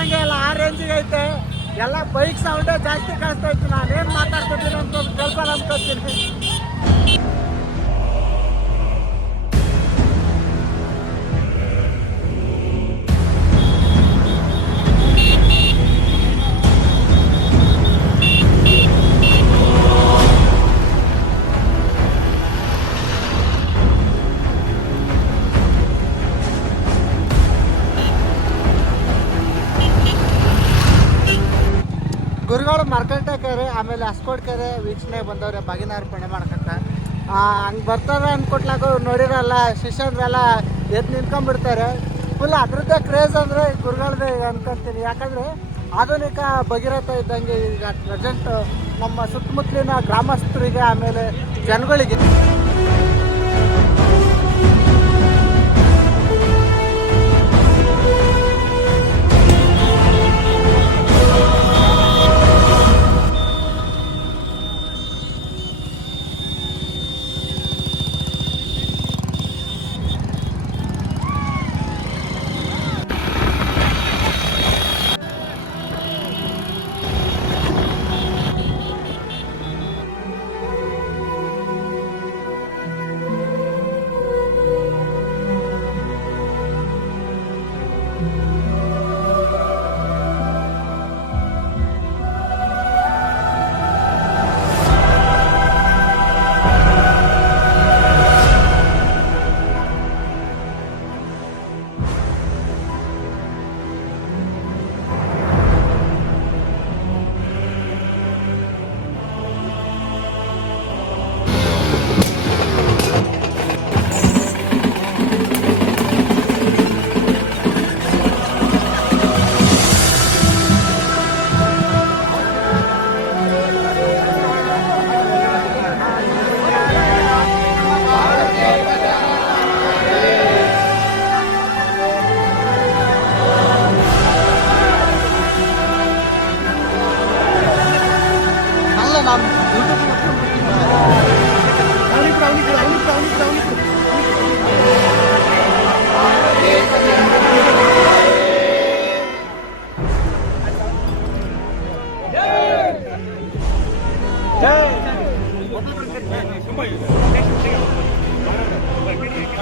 ಕೇಳಂಗೆ ಎಲ್ಲ ಆ ರೇಂಜಿಗೆ ಐತೆ. ಎಲ್ಲ ಬೈಕ್ ಸೌಂಡೇ ಜಾಸ್ತಿ ಕಾಣಿಸ್ತಾ ಇತ್ತು. ನಾನೇನು ಮಾತಾಡ್ತಿದ್ದೀನಿ ಅಂತ ಕೇಳ್ಕೊಂಡು ಅನ್ಕೋತೀನಿ ಕೆರೆ ಆಮೇಲೆ ಅಸ್ಕೋಡ್ ಕೆರೆ ವೀಕ್ಷಣೆ ಬಂದವ್ರೆ ಬಾಗಿನಾರ್ಪಣೆ ಮಾಡ್ಕಂತ. ಹಂಗೆ ಬರ್ತಾರೆ ಅಂದ್ಕೊಟ್ಲಾಗ ನೋಡಿರಲ್ಲ ಶಿಷ್ಯಂದ್ರೆಲ್ಲ ಎದ್ದು ನಿಂತ್ಕೊಂಡ್ಬಿಡ್ತಾರೆ. ಫುಲ್ ಅದ್ರದ್ದೇ ಕ್ರೇಜ್ ಅಂದರೆ ಗುರುಗಳದ್ದೇ ಅನ್ಕೊಂತೀನಿ. ಯಾಕಂದರೆ ಆಧುನಿಕ ಭಗೀರಥ ಇದ್ದಂಗೆ ಈಗ ಪ್ರೆಸೆಂಟ್ ನಮ್ಮ ಸುತ್ತಮುತ್ತಲಿನ ಗ್ರಾಮಸ್ಥರಿಗೆ, ಆಮೇಲೆ ಜನಗಳಿಗೆ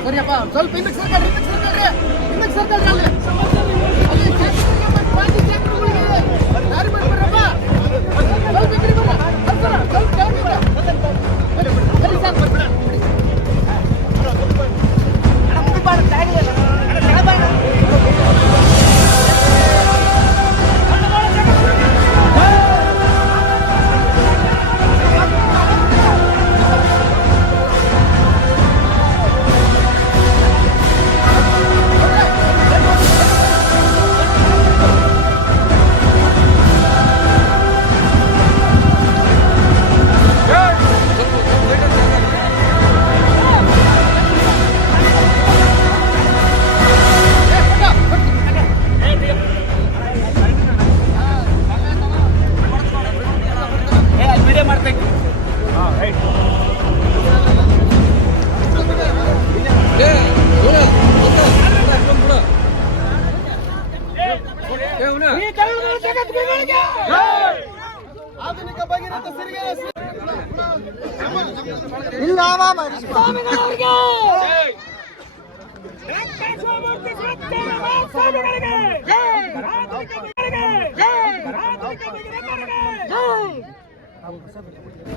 ಸರಿಯಪ್ಪ ಸ್ವಲ್ಪ ಹಿಂದಕ್ಕೆ ಸರ್ಕಾರಿ ಹಿಂದಕ್ಕೆ ಸರ್ಕಾರಿ ಹಿಂದಕ್ಕೆ ಸರ್ಕಾರಿ ಅಲ್ಲಿ. ಅಲ್ಲಿ ಮಾಜಿ ದಾರಿ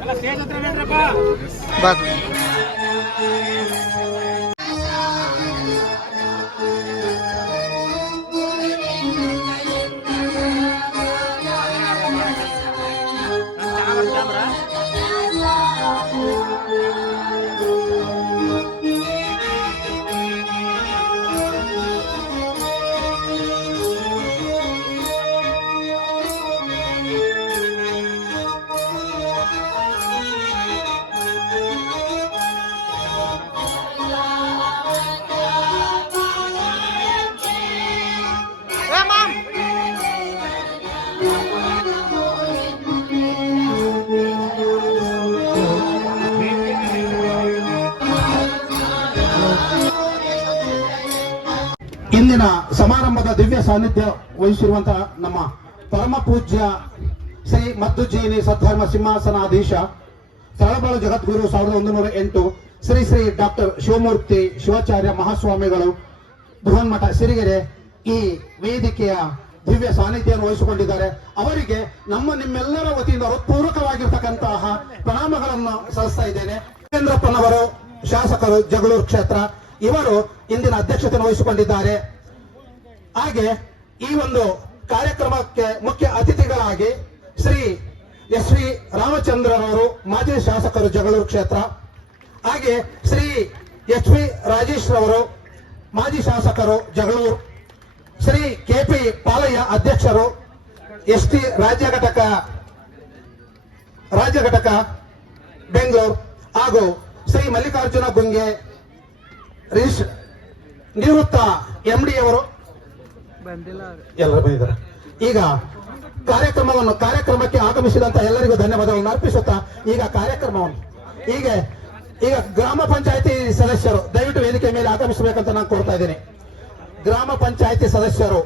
Gracias, otra vez, repa. Va. ದಿವ್ಯ ಸಾನ್ನಿಧ್ಯ ವಹಿಸಿರುವಂತಹ ನಮ್ಮ ಪರಮ ಪೂಜ್ಯ ಶ್ರೀ ಮದ್ದುಜೀನಿ ಸದ್ಧರ್ಮ ಸಿಂಹಾಸನಾಧೀಶ ತಳಬಾಳು ಜಗದ್ಗುರು ಸಾವಿರದ ಒಂದುನೂರ ಎಂಟು, ಶ್ರೀ ಶ್ರೀ ಡಾಕ್ಟರ್ ಶಿವಮೂರ್ತಿ ಶಿವಾಚಾರ್ಯ ಮಹಾಸ್ವಾಮಿಗಳು, ಬೃಹನ್ಮಠ ಸಿರಿಗೆರೆ ಈ ವೇದಿಕೆಯ ದಿವ್ಯ ಸಾನ್ನಿಧ್ಯವನ್ನು ವಹಿಸಿಕೊಂಡಿದ್ದಾರೆ. ಅವರಿಗೆ ನಮ್ಮ ನಿಮ್ಮೆಲ್ಲರ ವತಿಯಿಂದ ಹೃತ್ಪೂರ್ವಕವಾಗಿರ್ತಕ್ಕಂತಹ ಪ್ರಣಾಮಗಳನ್ನು ಸಲ್ಲಿಸ್ತಾ ಇದ್ದೇನೆ. ಕೇಂದ್ರಪ್ಪನವರು ಶಾಸಕರು ಜಗಳೂರು ಕ್ಷೇತ್ರ, ಇವರು ಇಂದಿನ ಅಧ್ಯಕ್ಷತೆಯನ್ನು ವಹಿಸಿಕೊಂಡಿದ್ದಾರೆ. ಹಾಗೆ ಈ ಒಂದು ಕಾರ್ಯಕ್ರಮಕ್ಕೆ ಮುಖ್ಯ ಅತಿಥಿಗಳಾಗಿ ಶ್ರೀ ಎಸ್ ವಿ ರಾಮಚಂದ್ರರವರು ಮಾಜಿ ಶಾಸಕರು ಜಗಳೂರು ಕ್ಷೇತ್ರ, ಹಾಗೆ ಶ್ರೀ ಎಚ್ ವಿ ರಾಜೇಶ್ ರವರು ಮಾಜಿ ಶಾಸಕರು ಜಗಳೂರು, ಶ್ರೀ ಕೆ ಪಿ ಪಾಲಯ್ಯ ಅಧ್ಯಕ್ಷರು ಎಸ್ ಟಿ ರಾಜ್ಯ ಘಟಕ ರಾಜ್ಯ ಘಟಕ ಬೆಂಗಳೂರು, ಹಾಗೂ ಶ್ರೀ ಮಲ್ಲಿಕಾರ್ಜುನ ಗುಂಗೆ ನಿವೃತ್ತ ಎಂ ಡಿ ಅವ್ರು. ಎಲ್ಲರೂ ಬಂದಿದ್ದಾರೆ. ಈಗ ಕಾರ್ಯಕ್ರಮವನ್ನು, ಕಾರ್ಯಕ್ರಮಕ್ಕೆ ಆಗಮಿಸಿದಂತ ಎಲ್ಲರಿಗೂ ಧನ್ಯವಾದಗಳನ್ನು ಅರ್ಪಿಸುತ್ತಾ ಈಗ ಕಾರ್ಯಕ್ರಮವನ್ನು. ಈಗ ಈಗ ಗ್ರಾಮ ಪಂಚಾಯತಿ ಸದಸ್ಯರು, ದಯವಿಟ್ಟು ವೇದಿಕೆ ಮೇಲೆ ಆಗಮಿಸಬೇಕಂತ ನಾನು ಕೊಡ್ತಾ ಇದ್ದೀನಿ. ಗ್ರಾಮ ಪಂಚಾಯತಿ ಸದಸ್ಯರು.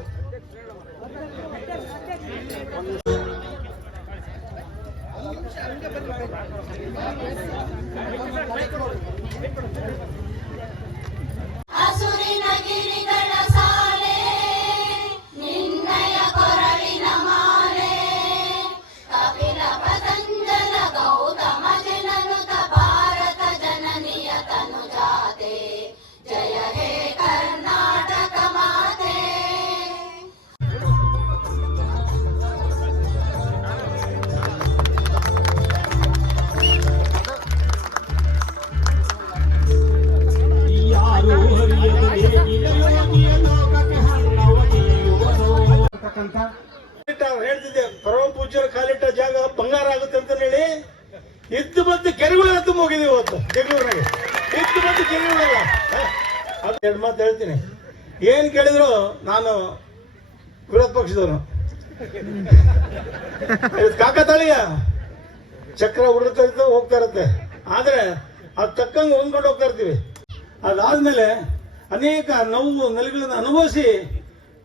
ಅವ್ರು ಹೇಳ್ತಿದ್ದೆ, ಪರಮ ಪೂಜ್ಯರು ಕಾಲಿಟ್ಟ ಜಾಗ ಬಂಗಾರ ಆಗುತ್ತೆ ಅಂತ ಹೇಳಿ. ಇದ್ದು ಬಂದು ಕೆರೆಗಳೆಲ್ಲ ತುಂಬ ಹೋಗಿದೀವಿ ಇವತ್ತು, ಬೆಂಗಳೂರಿನಾಗೆ. ಇದ್ದು ಬಂದು ಕೆರೆಗಳೆಲ್ಲ ಅದು ಎರಡು ಮಾತು ಹೇಳ್ತೀನಿ. ಏನ್ ಕೇಳಿದ್ರು ನಾನು ವಿರೋಧ ಪಕ್ಷದವನು ಕಾಕತಾಳಿಯ ಚಕ್ರ ಉರುಳ್ತಾ ಹೋಗ್ತಾ ಇರುತ್ತೆ. ಆದ್ರೆ ಅದ್ ತಕ್ಕಂಗೆ ಹೊಂದ್ಕೊಂಡು ಹೋಗ್ತಾ ಇರ್ತೀವಿ. ಅದಾದ್ಮೇಲೆ ಅನೇಕ ನೋವು, ನೆಲೆಗಳನ್ನ ಅನುಭವಿಸಿ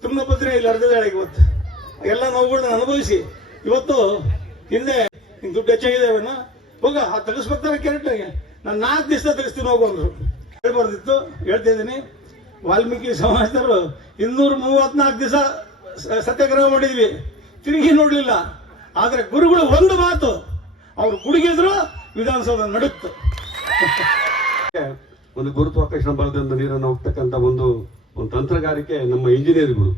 ತುಂಗಭದ್ರೆ ಇಲ್ಲಿ ಅರ್ಧದಾಳಿಗೆ ಇವತ್ತು. ಎಲ್ಲ ನೋವುಗಳನ್ನ ಅನುಭವಿಸಿ. ಇವತ್ತು ಹಿಂದೆ ದುಡ್ಡು ದುಡ್ಡು ಹೆಚ್ಚಾಗಿದ್ದೇವನ್ನ ಹೋಗ, ಆ ತೆಗಿಸ್ಬೇಕಾರೆ ಕೆರೆಕ್ಟಾಗಿ ನಾನು ನಾಲ್ಕು ದಿವಸ ತೆಗಿಸ್ತೀನಿ ಹೋಗು ಅಂದ್ರು. ಹೇಳ್ಬಾರ್ದಿತ್ತು, ಹೇಳ್ತಾ ಇದ್ದೀನಿ. ವಾಲ್ಮೀಕಿ ಸಮಾಜದವರು ಇನ್ನೂರ ಮೂವತ್ನಾಲ್ಕು ದಿವಸ ಸತ್ಯಾಗ್ರಹ ಮಾಡಿದ್ವಿ. ತಿರುಗಿ ನೋಡ್ಲಿಲ್ಲ. ಆದ್ರೆ ಗುರುಗಳು ಒಂದು ಮಾತು, ಅವ್ರು ಗುಡುಗಿದ್ರು ವಿಧಾನಸೌಧ ನಡುತ್ತು. ಒಂದು ಗುರುತ್ವಾಕರ್ಷಣ ಬಲದಿಂದ ನೀರನ್ನು ಹೋಗ್ತಕ್ಕಂಥ ಒಂದು ಒಂದು ತಂತ್ರಗಾರಿಕೆ ನಮ್ಮ ಇಂಜಿನಿಯರ್ಗಳು.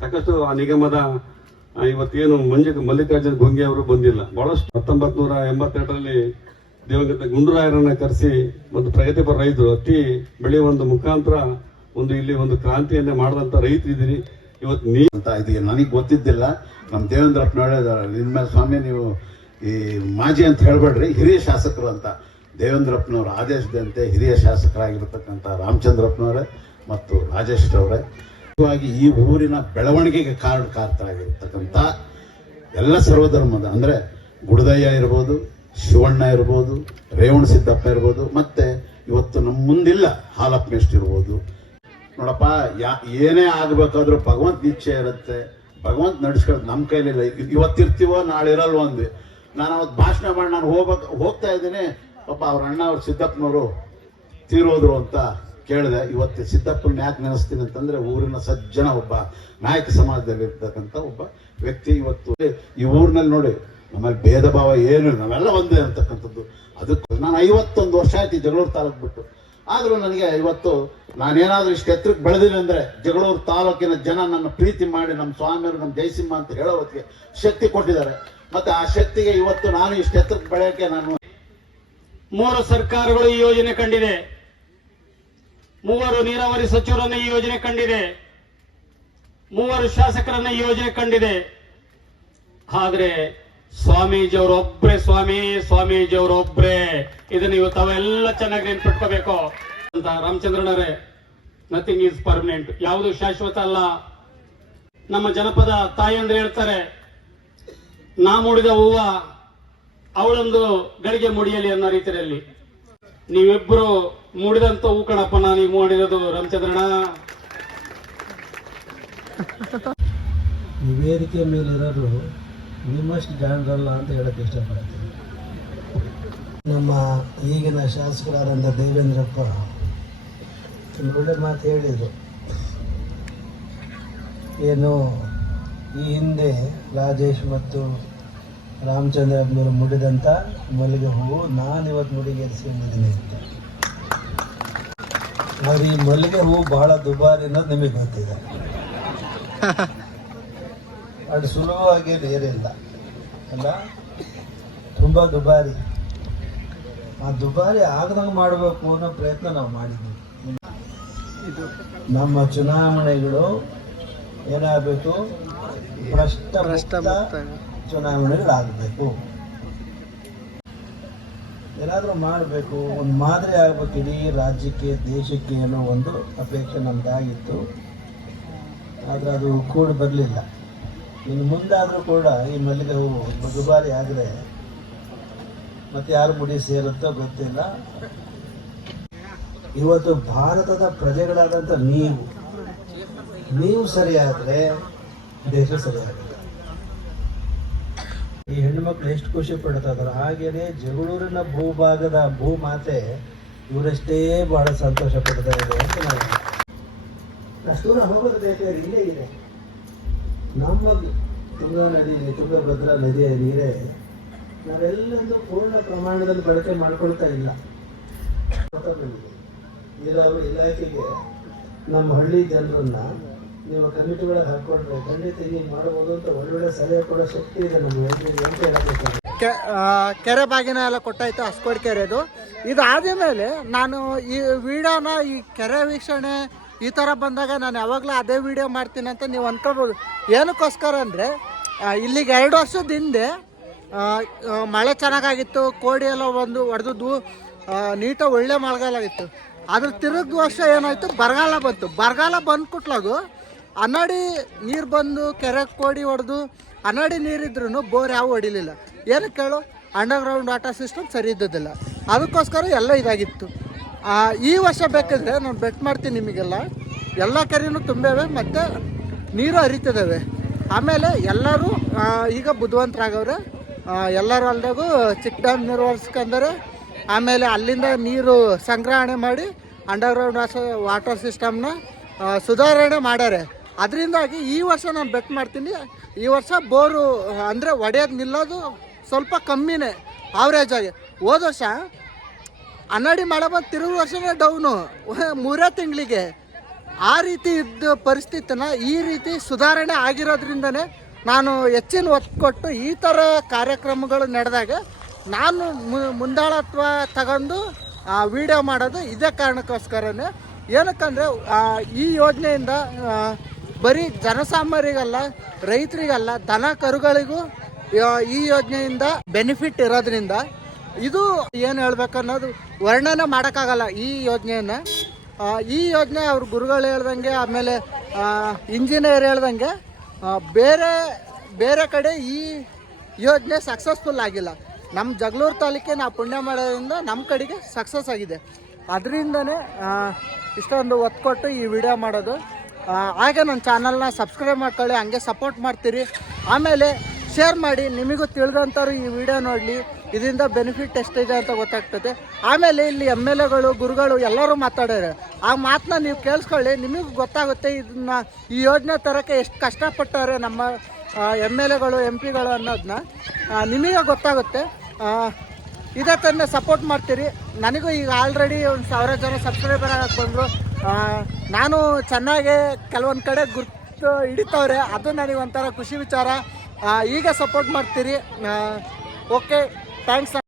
ಸಾಕಷ್ಟು ಆ ನಿಗಮದ ಇವತ್ತೇನು ಮಂಜು ಮಲ್ಲಿಕಾರ್ಜುನ ಗೊಂಗೆ ಅವರು ಬಂದಿಲ್ಲ. ಬಹಳಷ್ಟು ಹತ್ತೊಂಬತ್ ನೂರ ಎಂಬತ್ತೆರಡರಲ್ಲಿ ದಿವಂಗತ ಗುಂಡೂರಾಯರನ್ನ ಕರೆಸಿ ಒಂದು ಪ್ರಗತಿಪರ ರೈತರು, ಅತಿ ಬೆಳೆಯುವ ಒಂದು ಮುಖಾಂತರ ಒಂದು ಇಲ್ಲಿ ಒಂದು ಕ್ರಾಂತಿಯನ್ನೇ ಮಾಡಿದಂತ ರೈತರು ಇದ್ದೀರಿ. ಇವತ್ತು ನೀ ಅಂತ ಇದೀಗ ನನಗೆ ಗೊತ್ತಿದ್ದಿಲ್ಲ. ನಮ್ಮ ದೇವೇಂದ್ರಪ್ಪನವರೇ ನಿಮ್ಮ ಸ್ವಾಮಿ, ನೀವು ಈ ಮಾಜಿ ಅಂತ ಹೇಳ್ಬೇಡ್ರಿ. ಹಿರಿಯ ಶಾಸಕರು ಅಂತ. ದೇವೇಂದ್ರಪ್ಪನವರ ಆದೇಶದಂತೆ ಹಿರಿಯ ಶಾಸಕರಾಗಿರ್ತಕ್ಕಂಥ ರಾಮಚಂದ್ರಪ್ಪನವರೇ ಮತ್ತು ರಾಜೇಶ್ ಅವರೇ. ಮುಖ್ಯವಾಗಿ ಈ ಊರಿನ ಬೆಳವಣಿಗೆಗೆ ಕಾರಣ ಕಾರ್ತರಾಗಿರ್ತಕ್ಕಂಥ ಎಲ್ಲ ಸರ್ವಧರ್ಮದ, ಅಂದರೆ ಗುಡದಯ್ಯ ಇರ್ಬೋದು, ಶಿವಣ್ಣ ಇರ್ಬೋದು, ರೇವಣ ಸಿದ್ದಪ್ಪ ಇರ್ಬೋದು, ಮತ್ತು ಇವತ್ತು ನಮ್ಮ ಮುಂದಿಲ್ಲ ಹಾಲಪ್ಪ ಇರ್ಬೋದು. ನೋಡಪ್ಪ, ಯಾ, ಏನೇ ಆಗಬೇಕಾದ್ರೂ ಭಗವಂತ ಇಚ್ಛೆ ಇರುತ್ತೆ. ಭಗವಂತ ನಡ್ಸ್ಕೊಳ್ಳೋದು ನಮ್ಮ ಕೈಲಿಲ್ಲ. ಇವತ್ತು ಇವತ್ತಿರ್ತೀವೋ, ನಾಳೆ ಇರಲ್ವೋ ಅಂದ್ವಿ. ನಾನು ಅವತ್ತು ಭಾಷಣ ಮಾಡಿ ನಾನು ಹೋಗ್ಬೇಕು, ಹೋಗ್ತಾ ಇದ್ದೀನಿ. ಪಾಪ ಅವ್ರ ಅಣ್ಣ, ಅವ್ರ ಸಿದ್ದಪ್ಪನವರು ತೀರೋದ್ರು ಅಂತ ಕೇಳಿದೆ, ಇವತ್ತು ಸಿದ್ದಪ್ಪನ ಯಾಕೆ ನೆನೆಸ್ತೀನಿ ಅಂತಂದ್ರೆ ಊರಿನ ಸಜ್ಜನ ಒಬ್ಬ, ನಾಯಕ ಸಮಾಜದಲ್ಲಿ ಇರ್ತಕ್ಕಂಥ ಒಬ್ಬ ವ್ಯಕ್ತಿ ಇವತ್ತು. ಈ ಊರಿನಲ್ಲಿ ನೋಡಿ, ನಮ್ಮಲ್ಲಿ ಭೇದ ಭಾವ ಏನು ನಾವೆಲ್ಲ ಒಂದೇ ಅಂತಕ್ಕಂಥದ್ದು. ಅದಕ್ಕೆ ನಾನು ಐವತ್ತೊಂದು ವರ್ಷ ಆಯ್ತು ಜಗಳೂರು ತಾಲೂಕು ಬಿಟ್ಟು. ಆದರೂ ನನಗೆ ಇವತ್ತು ನಾನೇನಾದರೂ ಇಷ್ಟು ಎತ್ತರಕ್ಕೆ ಬೆಳೆದಿಲ್ಲ ಅಂದ್ರೆ ಜಗಳೂರು ತಾಲೂಕಿನ ಜನ ನನ್ನ ಪ್ರೀತಿ ಮಾಡಿ, ನಮ್ಮ ಸ್ವಾಮಿಯವರು, ನಮ್ಮ ಜಯಸಿಂಹ ಅಂತ ಹೇಳೋ ಹೊತ್ತಿಗೆ ಶಕ್ತಿ ಕೊಟ್ಟಿದ್ದಾರೆ. ಮತ್ತೆ ಆ ಶಕ್ತಿಗೆ ಇವತ್ತು ನಾನು ಇಷ್ಟು ಎತ್ತರಕ್ಕೆ ಬೆಳೆಯೋಕೆ ನಾನು ಮೂರು ಸರ್ಕಾರಗಳು ಈ ಯೋಜನೆ ಕಂಡಿದೆ ಮೂವರು ನೀರಾವರಿ ಸಚಿವರನ್ನು ಈ ಯೋಜನೆ ಕಂಡಿದೆ. ಮೂವರು ಶಾಸಕರನ್ನ ಈ ಯೋಜನೆ ಕಂಡಿದೆ. ಆದ್ರೆ ಸ್ವಾಮೀಜಿಯವರೊಬ್ರೇ, ಸ್ವಾಮಿ, ಸ್ವಾಮೀಜಿಯವರೊಬ್ರೇ, ಇದನ್ನ ಇವತ್ತು ಅವೆಲ್ಲ ಚೆನ್ನಾಗಿ ನೆನ್ಪಿಟ್ಕೋಬೇಕು. ಅಂತ ರಾಮಚಂದ್ರನರೇ ನಥಿಂಗ್ ಈಸ್ ಪರ್ಮನೆಂಟ್ ಯಾವುದು ಶಾಶ್ವತ ಅಲ್ಲ. ನಮ್ಮ ಜನಪದ ತಾಯಿಯಂದ್ರೆ ಹೇಳ್ತಾರೆ, ನಾ ಮೂಡಿದ ಹೂವ ಅವಳೊಂದು ಗಳಿಗೆ ಮುಡಿಯಲಿ ಅನ್ನೋ ರೀತಿಯಲ್ಲಿ. ನೀವಿಬ್ರು ಮೂಡಿದಂತ ಹೂ ಕಣಪ್ಪ ನಾನೀಗ ಮೂಡಿರೋದು ರಾಮಚಂದ್ರಣ್ಣ. ವೇದಿಕೆ ಮೇಲಿರೋರು ನಿಮ್ಮಷ್ಟು ಜಾಣರಲ್ಲ ಅಂತ ಹೇಳಕ್ಕೆ ಇಷ್ಟಪಡ್ತೀನಿ. ನಮ್ಮ ಈಗಿನ ಶಾಸಕರಾದಂಥ ದೇವೇಂದ್ರಪ್ಪ ಒಳ್ಳೆ ಮಾತು ಹೇಳಿದರು. ಏನು, ಈ ಹಿಂದೆ ರಾಜೇಶ್ ಮತ್ತು ರಾಮಚಂದ್ರ ಅವರು ಮುಡಿದಂಥ ಮಲ್ಲಿಗೆ ಹೂವು ನಾನು ಇವತ್ತು ಮುಡಿಗೆ ಅಂತ ಆದರೆ ಈ ಮಲ್ಲಿಗೆ ಹೂವು ಬಹಳ ದುಬಾರಿ ಅನ್ನೋದು ನಿಮಗೆ ಗೊತ್ತಿದೆ. ಅದು ಸುಲಭವಾಗಿ ಏರಿಲ್ಲ ಅಲ್ಲ? ತುಂಬ ದುಬಾರಿ. ಆ ದುಬಾರಿ ಆಗದಂಗೆ ಮಾಡಬೇಕು ಅನ್ನೋ ಪ್ರಯತ್ನ ನಾವು ಮಾಡಿದ್ವಿ. ನಮ್ಮ ಚುನಾವಣೆಗಳು ಏನಾಗಬೇಕು? ಭ್ರಷ್ಟ ಚುನಾವಣೆಗಳಾಗಬೇಕು. ಏನಾದರೂ ಮಾಡಬೇಕು, ಒಂದು ಮಾದರಿ ಆಗಬೇಕು ಇಡೀ ರಾಜ್ಯಕ್ಕೆ, ದೇಶಕ್ಕೆ ಏನೋ ಒಂದು ಅಪೇಕ್ಷೆ ನಮ್ಮದಾಗಿತ್ತು ಆದರೆ ಅದು ಕೂಡ ಬರಲಿಲ್ಲ. ಇನ್ನು ಮುಂದಾದರೂ ಕೂಡ ಈ ಮಲ್ಲಿಗೆ ಹೂವು ದುಬಾರಿ ಆದರೆ ಮತ್ತೆ ಯಾರು ಮುಡಿ ಸೇರುತ್ತೋ ಗೊತ್ತಿಲ್ಲ. ಇವತ್ತು ಭಾರತದ ಪ್ರಜೆಗಳಾದಂಥ ನೀವು ನೀವು ಸರಿಯಾದರೆ, ದೇಶ ಸರಿಯಾಗುತ್ತೆ ಈ ಹೆಣ್ಮಕ್ಳು ಎಷ್ಟು ಖುಷಿ ಪಡ್ತಾ ಇದ್ರು ಹಾಗೇನೆ ಜಗಳೂರಿನ ಭೂಭಾಗದ ಭೂಮಾತೆ ಇವರಷ್ಟೇ ಬಹಳ ಸಂತೋಷ ಪಡ್ತಾ ಇದೆ ಅಂತ ನಾನು ದೂರ ಹೋಗೋದು ಬೇಕಾದ್ರೆ ಇಲ್ಲೇ ಇದೆ. ನಮ್ಮ ತುಂಗಾ ನದಿ, ತುಂಗಭದ್ರಾ ನದಿಯ ನೀರೇ ನಾವೆಲ್ಲಂದು ಪೂರ್ಣ ಪ್ರಮಾಣದಲ್ಲಿ ಬಳಕೆ ಮಾಡ್ಕೊಳ್ತಾ ಇಲ್ಲ. ನೀರಾವರಿ ಇಲಾಖೆಗೆ ನಮ್ಮ ಹಳ್ಳಿ ಜನರನ್ನ ನೀವು ಕಮಿಟಿಗಳಿಗೆ ಹಾಕೊಂಡ್ರೆ ಖಂಡಿತ ಹೀಗೆ ಮಾಡಬಹುದು ಅಂತ ಒಳ್ಳೊಳ್ಳೆ ಸಲಹೆ ಕೊಡೋ ಶಕ್ತಿ ಇದೆ ನಮ್ಮ ಅಂತ ಕೆರೆ ಬಾಗಿನ ಎಲ್ಲ ಕೊಟ್ಟಾಯ್ತು, ಹಸ್ಕೋಡ್ ಕೆರೆದು. ಇದಾದ ಮೇಲೆ ನಾನು ಈ ವಿಡಿಯೋನ ಈ ಕೆರೆ ವೀಕ್ಷಣೆ ಈ ಥರ ಬಂದಾಗ ನಾನು ಯಾವಾಗಲೂ ಅದೇ ವಿಡಿಯೋ ಮಾಡ್ತೀನಿ ಅಂತ ನೀವು ಅಂದ್ಕೊಳ್ಬೋದು ಏನಕ್ಕೋಸ್ಕರ ಅಂದರೆ ಇಲ್ಲಿಗೆ ಎರಡು ವರ್ಷದ ಹಿಂದೆ ಮಳೆ ಚೆನ್ನಾಗಾಗಿತ್ತು, ಕೋಡಿ ಎಲ್ಲ ಒಂದು ಹೊಡೆದದ್ದು ನೀಟಾಗಿ ಒಳ್ಳೆ ಮಳೆಗಾಲ ಆಗಿತ್ತು. ಅದ್ರ ತಿರುಗ್ ವರ್ಷ ಏನಾಯಿತು, ಬರಗಾಲ ಬಂತು. ಬರಗಾಲ ಬಂದು ಹನ್ನಡಿ ನೀರು ಬಂದು ಕೆರೆ ಕೋಡಿ ಹೊಡೆದು ಅನಾಡಿ ನೀರಿದ್ರೂ ಬೋರ್ ಯಾವ ಹೊಡಿಲಿಲ್ಲ. ಏನಕ್ಕೆ ಕೇಳು? ಅಂಡರ್ಗ್ರೌಂಡ್ ವಾಟರ್ ಸಿಸ್ಟಮ್ ಸರಿ ಇದ್ದದಿಲ್ಲ ಅದಕ್ಕೋಸ್ಕರ ಎಲ್ಲ ಇದಾಗಿತ್ತು. ಈ ವರ್ಷ ಬೇಕಿದ್ರೆ ನಾನು ಬೆಟ್ ಮಾಡ್ತೀನಿ ನಿಮಗೆಲ್ಲ. ಎಲ್ಲ ಕೆರೆಯೂ ತುಂಬೇವೆ ಮತ್ತು ನೀರು ಹರಿತಿದ್ದಾವೆ ಆಮೇಲೆ ಎಲ್ಲರೂ ಈಗ ಬುದ್ಧಿವಂತರಾಗವ್ರೆ ಎಲ್ಲರೂ ಅಲ್ದಾಗೂ ಚಿಕ್ಕ ಡ್ಯಾಮ್ ನಿರ್ವಹಿಸ್ಕೊಂಡರೆ ಆಮೇಲೆ ಅಲ್ಲಿಂದ ನೀರು ಸಂಗ್ರಹಣೆ ಮಾಡಿ ಅಂಡರ್ಗ್ರೌಂಡ್ ಗ್ರೌಂಡ್ ವಾಟರ್ ಸಿಸ್ಟಮ್ನ ಸುಧಾರಣೆ ಮಾಡ್ಯಾರೆ. ಅದರಿಂದಾಗಿ ಈ ವರ್ಷ ನಾನು ಬೆಟ್ ಮಾಡ್ತೀನಿ. ಈ ವರ್ಷ ಬೋರು, ಅಂದರೆ ಒಡೆಯೋದು ನಿಲ್ಲೋದು ಸ್ವಲ್ಪ ಕಮ್ಮಿನೇ ಆವ್ರೇಜ್ ಆಗಿ. ಹೋದ ವರ್ಷ ಹನ್ನೆರಡು ಮಳೆ ಬಂದು ತಿರುಗು ವರ್ಷನೇ ಡೌನು, ಮೂರೇ ತಿಂಗಳಿಗೆ. ಆ ರೀತಿ ಇದ್ದ ಪರಿಸ್ಥಿತಿನ ಈ ರೀತಿ ಸುಧಾರಣೆ ಆಗಿರೋದ್ರಿಂದನೇ ನಾನು ಹೆಚ್ಚಿನ ಒತ್ತು ಕೊಟ್ಟು ಈ ಥರ ಕಾರ್ಯಕ್ರಮಗಳು ನಡೆದಾಗ ನಾನು ಮುಂದಾಳತ್ವ ತಗೊಂಡು ವಿಡಿಯೋ ಮಾಡೋದು ಇದೇ ಕಾರಣಕ್ಕೋಸ್ಕರನೇ. ಏನಕ್ಕಂದರೆ ಈ ಯೋಜನೆಯಿಂದ ಬರೀ ಜನಸಾಮಾನ್ಯರಿಗಲ್ಲ, ರೈತರಿಗಲ್ಲ, ದನ ಕರುಗಳಿಗೂ ಈ ಯೋಜನೆಯಿಂದ ಬೆನಿಫಿಟ್ ಇರೋದ್ರಿಂದ ಇದು ಏನು ಹೇಳ್ಬೇಕು ಅನ್ನೋದು ವರ್ಣನೆ ಮಾಡೋಕ್ಕಾಗಲ್ಲ ಈ ಯೋಜನೆಯನ್ನು. ಈ ಯೋಜನೆ ಅವ್ರ ಗುರುಗಳು ಹೇಳ್ದಂಗೆ, ಆಮೇಲೆ ಇಂಜಿನಿಯರ್ ಹೇಳ್ದಂಗೆ ಬೇರೆ ಬೇರೆ ಕಡೆ ಈ ಯೋಜನೆ ಸಕ್ಸಸ್ಫುಲ್ ಆಗಿಲ್ಲ. ನಮ್ಮ ಜಗಳೂರು ತಾಲೂಕಿಗೆ ನಾವು ಪುಣ್ಯ ಮಾಡೋದ್ರಿಂದ ನಮ್ಮ ಕಡೆಗೆ ಸಕ್ಸಸ್ ಆಗಿದೆ. ಅದರಿಂದನೇ ಇಷ್ಟೊಂದು ಒತ್ತು ಕೊಟ್ಟು ಈ ವಿಡಿಯೋ ಮಾಡೋದು. ಹಾಗೆ ನನ್ನ ಚಾನಲ್ನ ಸಬ್ಸ್ಕ್ರೈಬ್ ಮಾಡ್ಕೊಳ್ಳಿ, ಹಂಗೆ ಸಪೋರ್ಟ್ ಮಾಡ್ತೀರಿ. ಆಮೇಲೆ ಶೇರ್ ಮಾಡಿ, ನಿಮಗೂ ತಿಳಿದಂಥವ್ರು ಈ ವಿಡಿಯೋ ನೋಡಲಿ. ಇದರಿಂದ ಬೆನಿಫಿಟ್ ಎಷ್ಟಿದೆ ಅಂತ ಗೊತ್ತಾಗ್ತದೆ. ಆಮೇಲೆ ಇಲ್ಲಿ ಎಂ ಎಲ್ ಎಗಳು, ಗುರುಗಳು ಎಲ್ಲರೂ ಮಾತಾಡೋರು. ಆ ಮಾತನ್ನ ನೀವು ಕೇಳಿಸ್ಕೊಳ್ಳಿ, ನಿಮಗೂ ಗೊತ್ತಾಗುತ್ತೆ ಇದನ್ನ, ಈ ಯೋಜನೆ ತರೋಕ್ಕೆ ಎಷ್ಟು ಕಷ್ಟಪಟ್ಟವ್ರೆ ನಮ್ಮ ಎಂ ಎಲ್ ಎಗಳು ಎಂ ಪಿಗಳು ಅನ್ನೋದನ್ನ ನಿಮಗೆ ಗೊತ್ತಾಗುತ್ತೆ. ಇದೇ ಥರನೇ ಸಪೋರ್ಟ್ ಮಾಡ್ತೀರಿ. ನನಗೂ ಈಗ ಆಲ್ರೆಡಿ ಒಂದು ಸಾವಿರ ಜನ ಸಬ್ಸ್ಕ್ರೈಬರ್ ಆಗಿ ಬಂದರು. ನಾನು ಚೆನ್ನಾಗಿ ಕೆಲವೊಂದು ಕಡೆ ಗುರ್ತು ಹಿಡಿತವ್ರೆ, ಅದು ನನಗೆ ಒಂಥರ ಖುಷಿ ವಿಚಾರ. ಈಗ ಸಪೋರ್ಟ್ ಮಾಡ್ತೀರಿ. Okay thanks